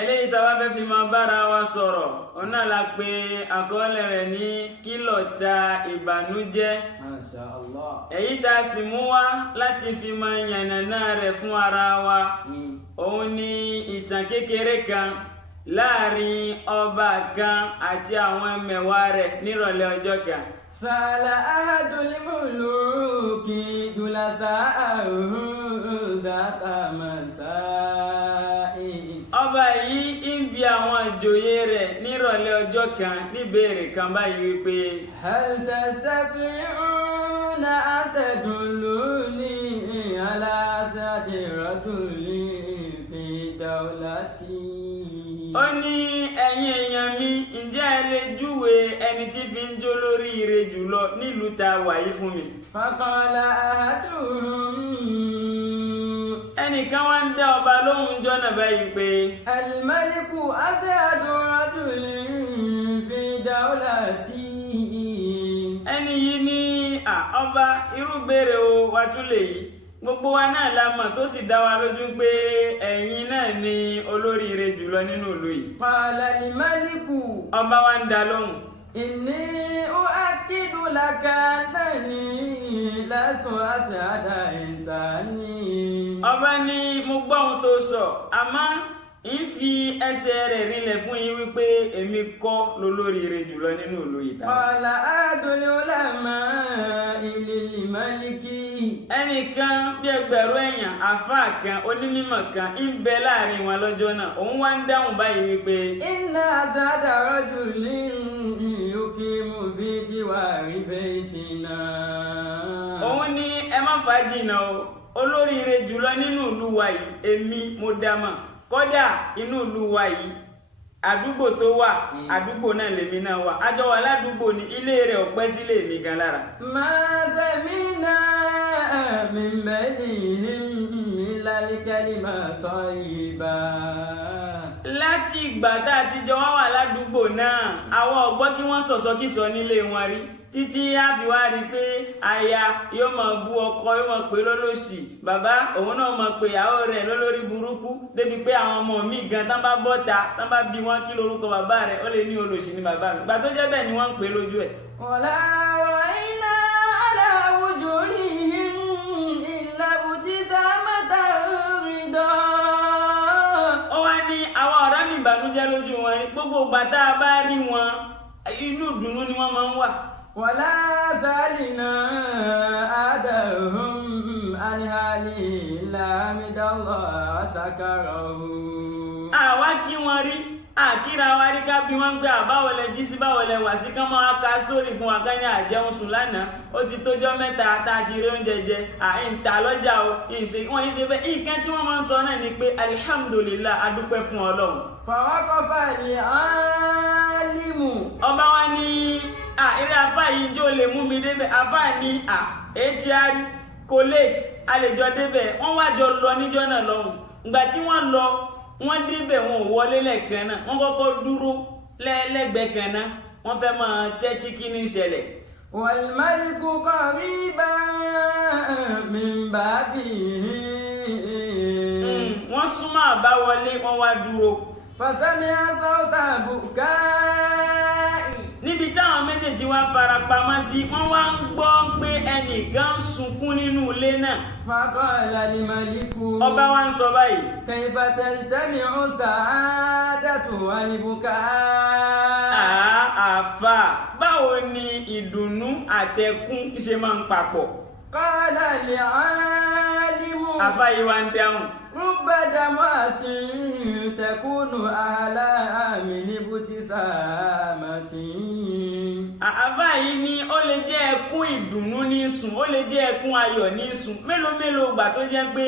eléyìí tá a bá fẹ́ fi máa bára wa sọ̀rọ̀ òun náà la pè àkọọ́lẹ̀ rẹ̀ ní kílọ̀ta ìbànújẹ́. Masha Allah. èyí tá a sì mú wá láti fi máa yànnàná rẹ̀ fún ara wa òun ni ìtàn kékeré kan láàrin ọba kan àti àwọn ẹmẹ̀wà rẹ̀ nírọ̀lẹ́ ọjọ́ kan. Sala ahadul muluki julasa'ahu dhata masai. Ọba yìí ń bi àwọn ìjòyè rẹ̀ nírọ̀lẹ́ ọjọ́ kan níbèrè kan báyìí wípé. Hal tastati'una an tadulluni ala sa'ati rajulin fi dawlati. Ó ní ẹ̀yin èèyàn mi, ǹjẹ́ ẹ lè júwe ẹni tí fi ń jó lórí ire jùlọ nílùú ta wà yìí fún mi? Faqala ahaduhum. Ẹnìkan wá ń dá ọba lóhùn jọ́nà báyìí pé. Al-maliku as'adu rajulin fi dawlati. Ẹni yìí ní ọba irú béèrè o wá tún lè yìí. Gbogbo wa náà la mọ̀ tó sì dá wa lójú pé ẹ̀yin náà ni olóríire jùlọ nínú ìlú yìí. Qala al-maliku. Ọba wa ń dá lóhùn. Inni u'akkidu laka annani lastu as'ada insani. Ọba ní mo gbọ́ ohun tó sọ, àmọ́ ń fi ẹsẹ̀ rẹ̀ rinlẹ̀ fún yín wípé èmi kọ́ lolóríire jùlọ nínú ìlú yìí. Qala ahadul ulama'i lil maliki. Ẹnìkan bí ẹgbẹ̀rún èèyàn àfáà kan onímọ̀ kan ń bẹ láàrin wọn lọ́jọ́ náà, òun wá ń dáhùn báyìí wípé. Inna as'ada rajulin yuqimu fi jiwari baytina. Òun ní ẹ má fàájìnà o, olóríire jùlọ nínú ìlú wa yìí èmi mo dá mọ̀. Kódà inú ìlú wa yìí àdúgbò tó wà àdúgbò náà lèmi náà wà, àjọ wà ládùúgbò ní ilé rẹ̀ ọ̀pẹ́ sílé mi gan lára. Ma samina min bainihim illa kalima tayyiba. Láti ìgbà tá a ti jọ wá wà ládùúgbò náà àwọn ọ̀gbọ́n kí wọ́n sọ̀sọ́kísọ nílé wọn rí títí á fi wá rí pé aya yóò máa bú ọkọ yóò máa pè lólòṣì, bàbá òun náà máa pè ìyàwó rẹ̀ lólórí burúkú, débi pé àwọn ọmọ mi gan tán bá bọ́ta tán bá bí wọ́n kí lórúkọ bàbá rẹ̀ ó lè ní olòṣì ní bàbá mi. Ìgbà tó jẹ́ bẹ́ẹ̀ ni wọ́n ń pè lójú ẹ̀. Wala ra'ayna ala wujuhihim illa ibtisamatan rida. Ó wá ní àwọn ọ̀rẹ́ mi ìbànújẹ́ lójú wọn ní gbogbo ìgbà tá a bá rí wọn inú ìdùnnú ni wọ́n máa ń wà. Wala salina adahum an hali illa midallah shakarahu. Àwa kí wọ́n rí àkíra wa rí ká bí wọ́n ń gbé àbáwọlẹ̀ jí sí báwọlẹ̀ wà sí kán máa ka sórí fún wa kán ní àjẹun sùn lánàá ó ti tójọ́ mẹ́ta tá a ti rí oúnjẹ jẹ àìǹta lọ́jà o wọ́n yìí ṣe bẹ́ẹ̀ nǹkan tí wọ́n máa ń sọ náà ni pé alihamudulilá adúpẹ́ fún Ọlọ́run. Fawaqafa al-alimu. Ọba wa ní eré afá yìí jó lè mú mi débẹ̀, afá ní etí kò lè àlejò débẹ̀ wọ́n wájọ lọ níjọ́ náà lọ́hùn. Ìgbà tí wọ́n lọ wọ́n débẹ̀ wọn ò wọlé lẹ́ẹ̀kan náà, wọ́n kọ́kọ́ dúró lẹ́gbẹ̀ẹ́ kan náà wọ́n fẹ́ máa tẹ́tí kí ní ìṣẹ̀lẹ̀. Wal maliku qariban min babihi. Wọ́n súnmọ́ àbáwọlé wọ́n wá dúró. Fasami'a sawta bukai. Níbi táwọn méjèèjì wá farapamọ́ sí wọ́n wá ń gbọ́ pé ẹnìkan ń sunkún nínú ilé náà. Faqala al-maliku. Ọba wa ń sọ báyìí. Kayfa tajtami'u sa'adatu wal bukai. Àfà báwo ni ìdùnnú àtẹkún ṣe máa ń papọ̀? Qala al-alimu. Àfà yìí wá ń dáhùn. Rubba damatin takunu ahla min ibtisamatin. Àfà yìí ní ó lè jẹ́ ẹkún ìdùnnú ní sùn, ó lè jẹ́ ẹkún ayọ̀ ní sùn. Mélòó gbà tó jẹ́ pé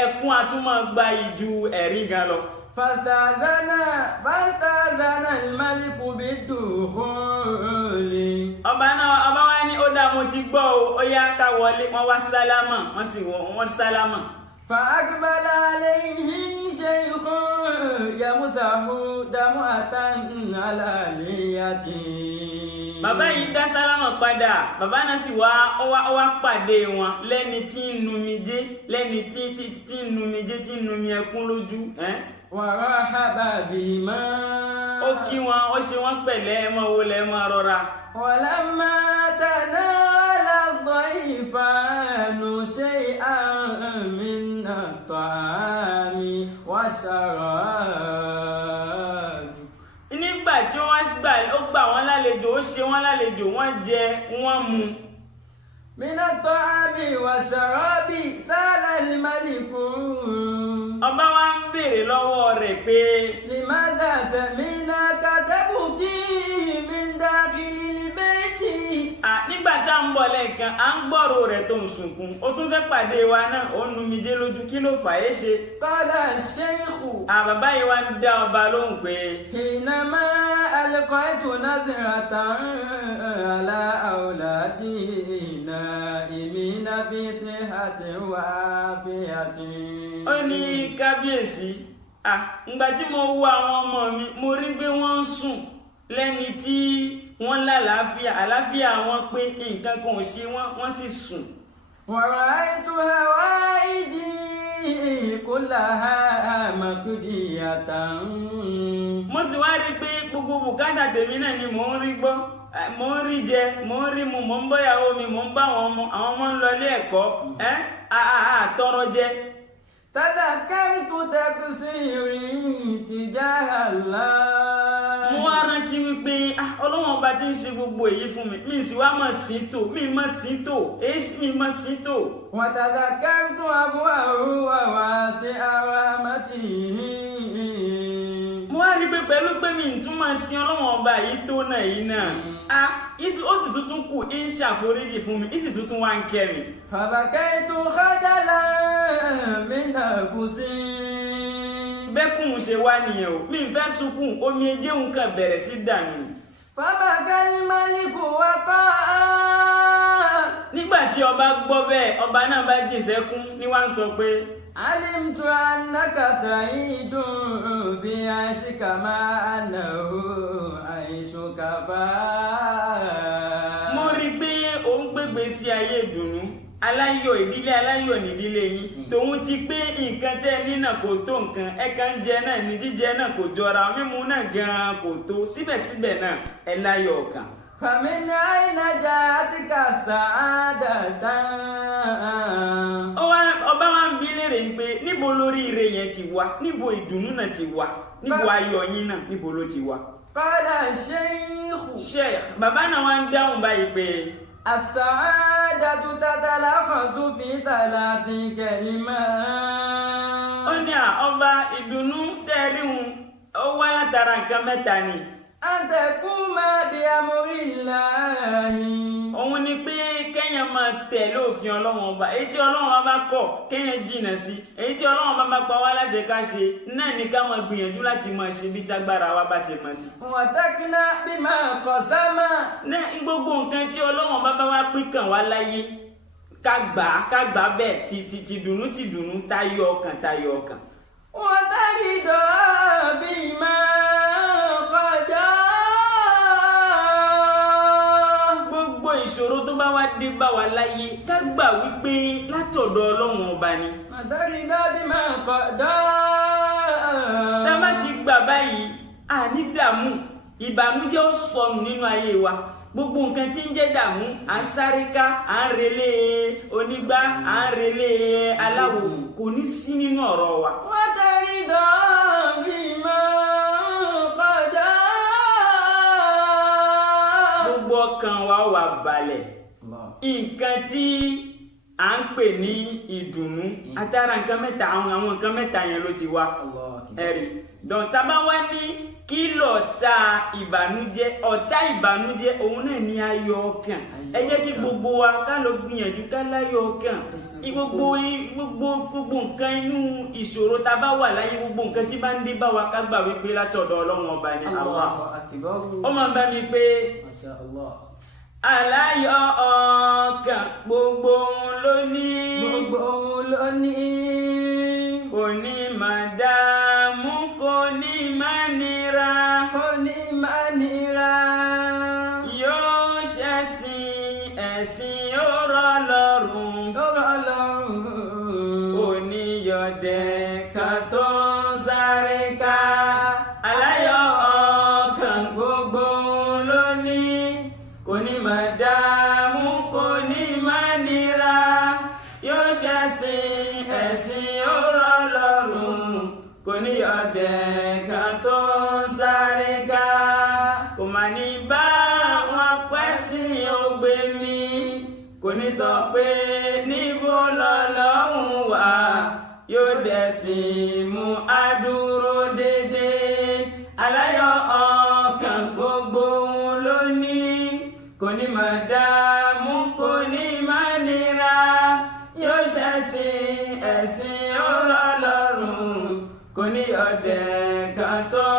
ẹkún àtúmọ̀ gba ìju ẹ̀rín gan lọ. Fastazana al-maliku bid-dukhuli. Ọba wa ní ó dá mo ti gbọ́ o, ó yá ká wọlé, wọ́n wá sálámà, wọ́n sálámà. فأقبل عليه شيخ يمسح دمعة على لحيته. Bàbá yìí dá sálámà padà, bàbá náà sì wá pàdé wọn lẹ́ni tí ń numijé, lẹ́ni tí ń numijé tí ń numi ẹkún lójú. ورحب بهما ó kí wọn ó ṣe wọ́n pẹ̀lẹ́ ẹ máa wọlé ẹ máa rọra. ولما تناول الضيفان شيئا من الطعام والشراب. nígbà tí ó gbà wọ́n lálejò ó ṣe wọ́n lálejò wọ́n jẹ wọ́n mu. من الطعام والشراب سأل الملك. ọba wa ń béèrè lọ́wọ́ rẹ̀ pé. لماذا سمعناك تبكي من داخل البيت. nígbà tá à ń bọ̀ lẹ́ẹ̀kan à ń gbọ́rọ̀ rẹ̀ tó ń sunkún ó tún fẹ́ pàdé wa náà ó nu omijé lójú kí ló fà é ṣe. قال الشيخ. bàbá yìí wá ń dá ọba lóhùn pé. حينما ألقيت نظرة على أولادي نائمين في صحة وعافية. ó ní kábíyèsí ǹgbà tí mo wo àwọn ọmọ mi mo rí pé wọ́n ń sùn lẹ́ni tí wọ́n lálàáfíà àlàáfíà wọn pé nǹkan kan ò ṣe wọ́n sì sùn. ورأيت هوائجي كلها مقضية. mo sì wá rí i pé gbogbo bùkátà tèmi náà ni mò ń rí gbọ́ mò ń rí jẹ mò ń rí mu mò ń bọ́yàwó mi mò ń bá àwọn ọmọ ń lọ ilé ẹ̀kọ́ tọrọ jẹ. تذكرت تقصيري تجاه الله. mo wá rántí wípé ọlọ́wọ́n ọba tí ń ṣe gbogbo èyí fún mi mi sì wá mọ̀ sí tò mi mọ̀ sí tò mi mọ̀ sí tò. وتذكرت عفوه وواسع رحمته. mo wá rí i pé pẹ̀lú pé mi tún máa sin ọlọ́wọ́n ọba yìí tó náà yìí náà ó sì tuntun kù ń ṣàforíjì fún mi ó sì tuntun wá ń kẹ́ mi. فبكيت خجلا من نفسي. bẹ́kùn ṣe wá nìyẹn o mi fẹ́ sunkún omi ẹjẹ́ òun kan bẹ̀rẹ̀ sí dànù. فبكى الملك وقال. nígbà tí ọba gbọ́ bẹ́ẹ̀ ọba náà bá jẹ̀sẹ̀kún ní wá ń sọ pé. علمت أنك سعيد في عيشك مع أنه عيشك فان. mo rí i pé ó ń gbégbé sí ayé ìdùnnú aláyọ̀ ìdílé aláyọ̀ nídílé yín tòun ti pé nǹkan tẹ́ ẹ ní náà kò tó nǹkan ẹ̀ka ń jẹ náà ní jíjẹ náà kò jọra mímu náà gan-an kò tó síbẹ̀síbẹ̀ náà ẹ láyọ̀ ọkàn. فمن أين جاءتك السعادة؟ ọba wa ń bi léèrè pé níbo lórí ire yẹn ti wá níbo ìdùnnú náà ti wá níbo ayọ̀ yín náà níbo ló ti wá. قال الشيخ. sheikh bàbá náà wá ń dáhùn báyìí pé. السعادة تتلخص في 3 كلمات. ó ní ọba ìdùnnú tẹ́ríhun ó wá látara nǹkan mẹ́ta ni. أن تقوم بأمر الله. òun ni pé kéèyàn máa tẹ̀lé òfin ọlọ́run ọba èyí tí ọlọ́run ọba kọ̀ kéèyàn jìnnà sí èyí tí ọlọ́run ọba bá pa wá láṣẹ ká ṣe náà ni ká máa gbìyànjú láti máa ṣe bí tágbára wa bá ti mọ̀ sí. وتقنع بما قسم. náà gbogbo nǹkan tí ọlọ́run ọba bá wá pín kàn wá láyé ká gbà bẹ́ẹ̀ ti dùnú tayọ ọkàn. وترضى بما قضى. gbogbo ìṣòro tó bá wá dé bá wa láyé ká gbà wípé látọ̀dọ̀ ọlọ́run ọba ni. وترضى بما قضى. tá a bá ti gbà báyìí àní dààmú ìbànújẹ́ ó sọnù nínú ayé wa gbogbo nǹkan tí ń jẹ́ dààmú à ń sáré ká à ń relé onígbá à ń relé aláwo kò ní sí nínú ọ̀rọ̀ wa. وترضى بما قضى. gbogbo ọkàn wa wà balẹ̀ nǹkan tí à ń pè ní ìdùnnú àtàrà nǹkan mẹ́ta àwọn nǹkan mẹ́ta yẹn ló ti wá ẹ̀rí dọ̀tà bá wá ní kí lọ̀tá ìbànújẹ́ òun náà ní ayọ̀ ọkàn ẹ jẹ́ kí gbogbo wa ká lọ gbìyànjú ká láyọ̀ ọkàn gbogbo nǹkan inú ìṣòro tá a bá wà láyé gbogbo nǹkan tí bá ń dé bá wa ká gbà wípé látọ̀dọ̀ ọlọ́run ọba ní Allah ó máa ń bá mi pé aláyọ̀ ọkàn gbogbo ohun ló ní kò ní máa dààmú kò ní máa nira yóò ṣẹ̀sìn yóò rọ̀ lọ́rùn kò ní yọ̀dẹ̀ ká tó sáré kò ní ọdẹ kan tó ń sáré ká kò má ní bá wọn pẹ́ sí ògbé mi kò ní sọ pé níbo lọ́lọ́hun wà yóò dẹ̀sìn mú adúró dédé aláyọ̀ ọkàn gbogbo òun ló ní kò ní máa dààmú kò ní máa nira yóò ṣẹ̀sìn ẹ̀sìn ọ̀rọ̀ lọ́rùn kò ní ọdẹ kan tó